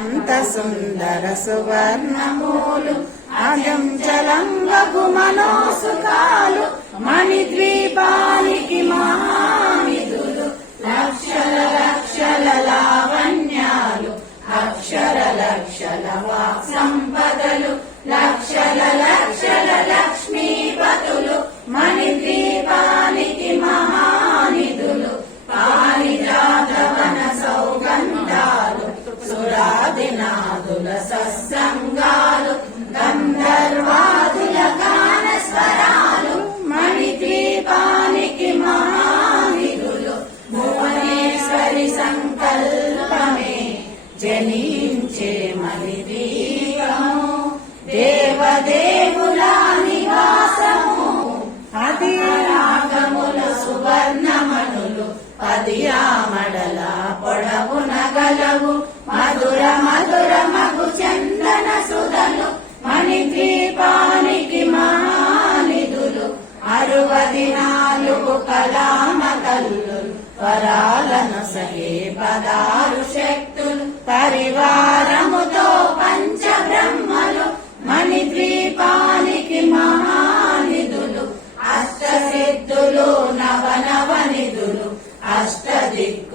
అంత సుందర సువర్ణమూలు అజం చలంగకు మనోసుకాలు మణిద్వీపానికి మహామిదులు లక్షల లక్షల లావణ్యాలు అక్షర లక్షల వాక్ సంపదలు నాదుల సత్సంగాలు గంధర్వాదుల గాన స్వరాలు మణిద్వీపానికి మహానిధులు భువనేశ్వరి సంకల్పమే. జనించే మణిద్వీపము దేవదేవుల నివాసము అది రాగముల సువర్ణమణులు పది ఆమడల పొడవున గలవు మధుర మగు చందన సుధలు మణిద్వీపానికి మహానిధులు అరువది నాలుగు కలామ తల్లులు వరాలను సహే పదారు శక్తులు పరివారముతో పంచ బ్రహ్మలు మణిద్వీపానికి మహానిధులు అష్టసిద్ధులు నవనవనిధులు అష్టదిక్కు